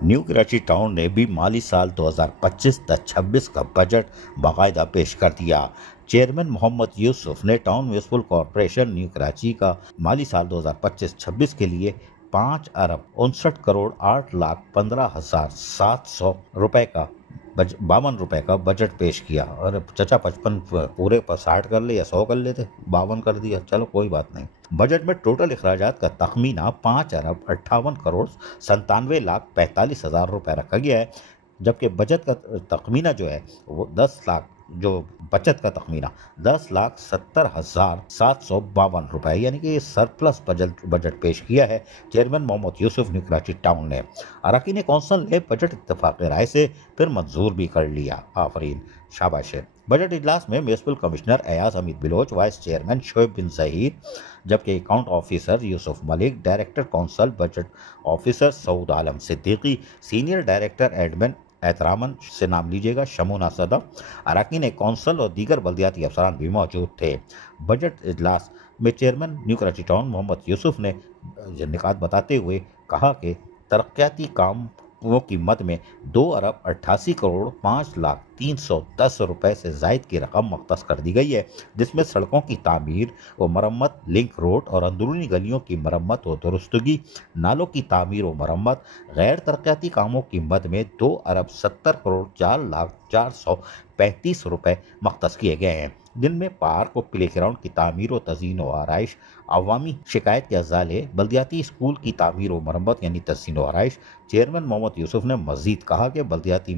New Karachi Town ने भी माली साल 2025-26 का बजट बाकायदा पेश कर दिया। चेयरमैन मोहम्मद यूसुफ ने town municipal corporation new Karachi का माली साल 2025-26 के लिए 5 अरब 59 करोड़ 8 लाख 15,700 रुपए का 52 रुपए का बजट पेश किया। और चचा 55 पूरे पर 60 कर ले या 100 कर लेते, 52 कर दिया, चलो कोई बात नहीं। बजट में टोटल अखराजात का तखमीना 5 अरब 58 करोड़ 97 लाख 45 हजार रुपए रखा गया है, जबकि बजट का तखमीना जो है वो 10 लाख जो बचत का तखमीना 10,70,752 रुपए, यानी कि सरप्लस बजट पेश किया है chairman Mohammad Yusuf New Karachi Town ने। अरकान कौंसिल ने बजट इत्तेफाक राय से फिर मंजूर भी कर लिया। आफरीन, शाबाश है। बजट इजलास में municipal commissioner Ayaz Hameed Baloch, vice chairman Shoaib bin Zaheer, जबकि account officer Yusuf Malik, director council budget officer Saud Alam Siddiqui, senior director admin एहतरामन से नाम लीजिएगा शमूना सदफ, अरकान कौंसल और दीगर बल्दियाती अफसरान भी मौजूद थे। बजट इजलास में chairman New Karachi Town Mohammad Yusuf ने निकात बताते हुए कहा कि तरक्याती कामों की मद में 2 अरब 88 करोड़ 5 लाख 310 रुपए से जायद की रकम मख्तस कर दी गई है, जिसमें सड़कों की तामीर व मरम्मत, लिंक रोड और अंदरूनी गलियों की मरम्मत व दुरुस्तगी, नालों की तामीर व मरम्मत, गैर तरक्याती कामों की मद में 2 अरब 70 करोड़ 4 लाख 435 रुपए मख्तस किए गए हैं, जिनमें पार्क और प्ले ग्राउंड की तामीर व तज़ीन व आराइश, अवामी शिकायत के अजाले, बल्दियाती स्कूल की तामीर व मरम्मत यानी तज़ीन व आराइश। चेयरमैन मोहम्मद यूसुफ ने मज़ीद कहा कि बल्दियाती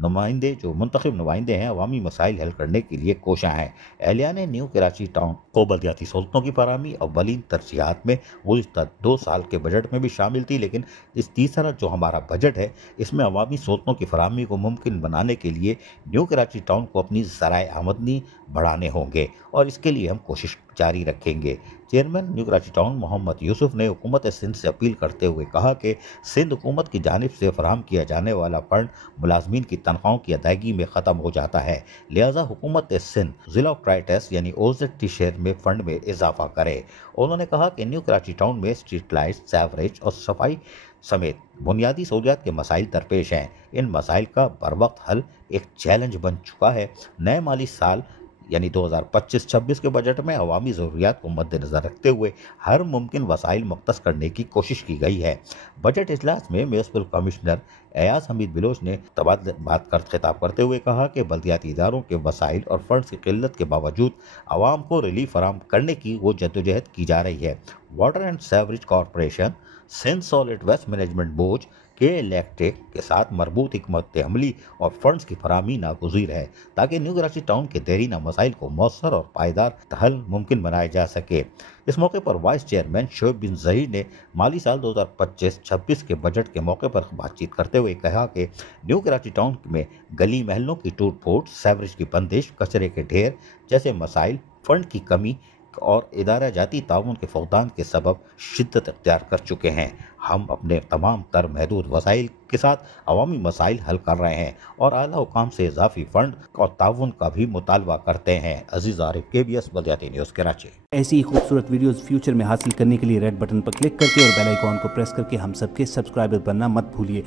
नुमाइंदे जो मुंतखब नुमाइंदे हैं अवामी मसाइल हल करने के लिए कोशां हैं। एहलिया ने न्यू कराची टाउन को बल्दियाती सहूलतों की फराहमी अव्वलीन तरजीहात में गुज़िश्ता 2 साल के बजट में भी शामिल थी, लेकिन इस तीसरा जो हमारा बजट है इसमें अवामी सहूलतों की फराहमी को मुमकिन बनाने के लिए न्यू कराची टाउन को अपनी ज़राए आमदनी बढ़ाने होंगे और इसके लिए हम कोशिश जारी रखेंगे। Chairman New Karachi Town Mohammad Yusuf ने हुकूमत सिंध से अपील करते हुए कहा कि सिंध हुकूमत की जानिब से फराहम किया जाने वाला फंड मुलाजमीन की तनख्वाहों की अदायगी में ख़त्म हो जाता है, लिहाजा हुकूमत सिंध ज़िला क्राइटेस यानी OZT शेयर में फंड में इजाफा करे। उन्होंने कहा कि न्यू कराची टाउन में स्ट्रीट लाइट, सीवरेज और सफाई समेत बुनियादी सहूलियात के मसाइल दरपेश हैं। इन मसाइल का बर वक्त हल एक चैलेंज बन चुका है। नए माली साल यानी 2025-26 के बजट में अवामी ज़रूरियात को मद्देनज़र रखते हुए हर मुमकिन वसाइल मुख्तस करने की कोशिश की गई है। बजट इजलास में म्यूनिसिपल कमिश्नर एयाज हमीद बिलोच ने बात कर खिताब करते हुए कहा कि बल्दियाती इदारों के वसाइल और फंड्स की किल्लत के बावजूद आवाम को रिलीफ फराहम करने की वो जद्दोजहद की जा रही है। Water and sewerage corporation, Sindh solid waste management board K electric के साथ मरबूत हिकमत अमली और फंड्स की फराहमी नागुज़ीर है, ताकि न्यू कराची टाउन के देरीना मसाइल को मौसर और पायदार हल मुमकिन बनाया जा सके। इस मौके पर वाइस चेयरमैन शोएब बिन जहीर ने माली साल 2025-26 के बजट के मौके पर बातचीत करते हुए कहा कि न्यू कराची टाउन में गली महलों की टूट फूट, सीवरेज की बंदिश, कचरे के ढेर जैसे मसाइल, फंड की कमी और इदारा जाती ताउन के फौदान के सबब शिद्दत इख्तियार कर चुके हैं। हम अपने तमाम तर महदूद वसाइल के साथ अवामी मसाइल हल कर रहे हैं और आला हुकाम से इजाफी फंड और ताउन का भी मुतालबा करते हैं। अजीज आरिफ, KBS बल्दियाती न्यूज़ कराची। ऐसी ही खूबसूरत वीडियोस फ्यूचर में हासिल करने के लिए रेड बटन पर क्लिक करके और बेल आइकॉन को प्रेस करके हम सबके सब्सक्राइबर बनना मत भूलिए।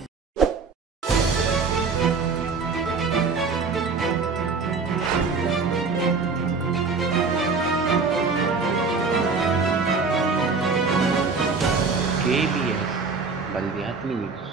KBS बल्दियाती न्यूज़।